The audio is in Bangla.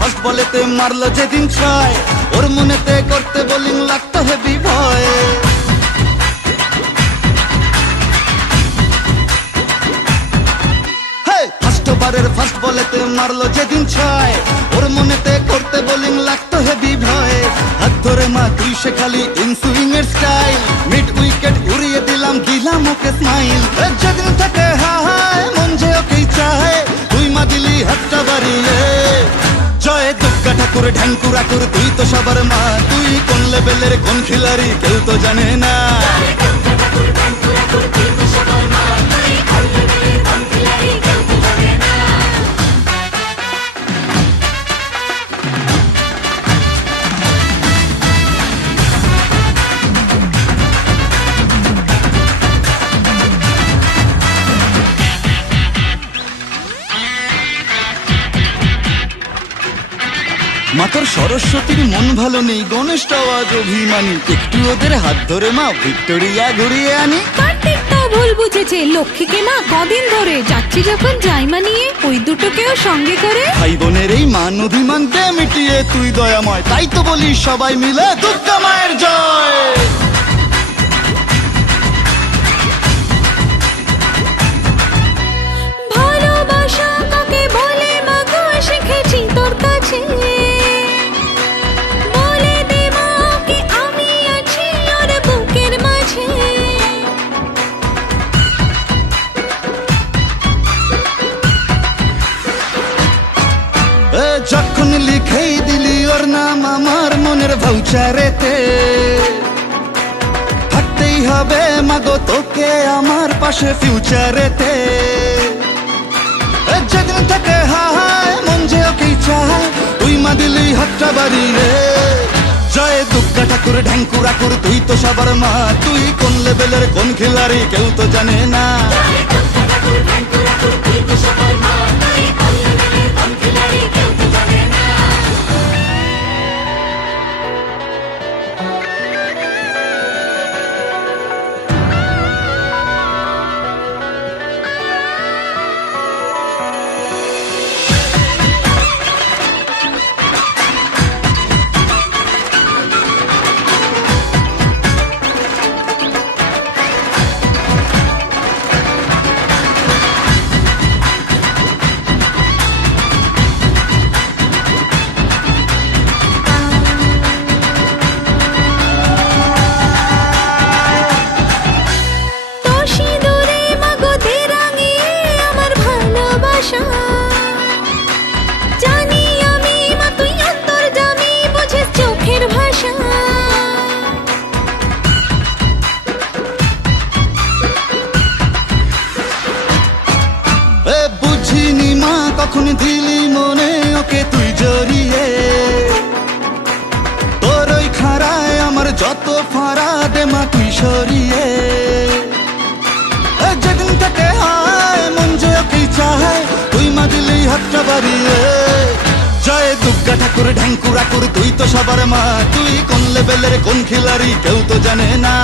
ফার্স্ট বলেতে মারলো যেদিন ছয়, ওর মনেতে করতে বোলিং লাগতো হেভি ভয়। ফার্স্ট বলেতে মারলো যেদিন ছয়, ওর মনেতে করতে বোলিং লাগতো হেভি ভয়। হাত ধরে মা তুই সে খালি ইনসুইং এর স্টাইল, মিড উইকেট উড়িয়ে দিলাম ওকে স্মাইল। যেদিন থেকে হায় মন যে ওকেই চায়, তুই মা দিলি হাতটা বাড়িয়ে। জয় দুর্গা ঠাকুর ঢ্যাঙ্কুরা কুর, তুই তো সবার মা, তুই কোন লেভেলের কোন খিলাড়ি কেউ তো জানে না। মাতর সরস্বতীর মন ভালো নেই, গণেশটাও আজ অভিমানী, একটু ওদের হাত ধরে মা ভিক্টোরিয়া ঘুরিয়ে আনি। কার্তিক তো ভুল বুঝেছে, লক্ষ্মীকে মা কদিন ধরে যাচ্ছি যখন জাইমা নিয়ে, ওই দুটোকেও সঙ্গে করে। ভাই বোনের এই মান অভিমানকে মিটিয়ে তুই দয়াময়, তাই তো বলি সবাই মিলে দুর্গা মায়ের জয়। ভালোবাসা কাকে বলে মা গো শিখেছি তোর কাছে, যখন লিখেই দিলি ওর নাম আমার মনের ভাউচারেতে, থাকতেই হবে মাগো তোকে আমার পাশে ফিউচারেতে। যেদিন থেকে হায় মন যে ওকেই চায়, তুই মা দিলি হাতটা বাড়িয়ে। জয় দুর্গা ঠাকুর ঢ্যাঙ্কুরা কুর, তুই তো সবার মা, তুই কোন লেভেলের কোন খিলাড়ি কেউ তো জানে না। জানি আমি মা তুই অন্তর জানি বুঝে চোখের ভাষা, বুঝিনি মা কখন দিলি মনে ওকে তুই জড়িয়ে। তোর ওই খাড়ায় আমার যত ফাড়া দে মা তুই সরিয়ে। যেদিন থেকে হায় মন যে ওকেই চায়, তুই মা দিলি হাতটা বাড়িয়ে। জয় দুর্গা ঠাকুর ঢ্যাঙ্কুরা কুর, তুই তো সবার মা, তুই কোন লেভেলের কোন খিলাড়ি কেউ তো জানে না।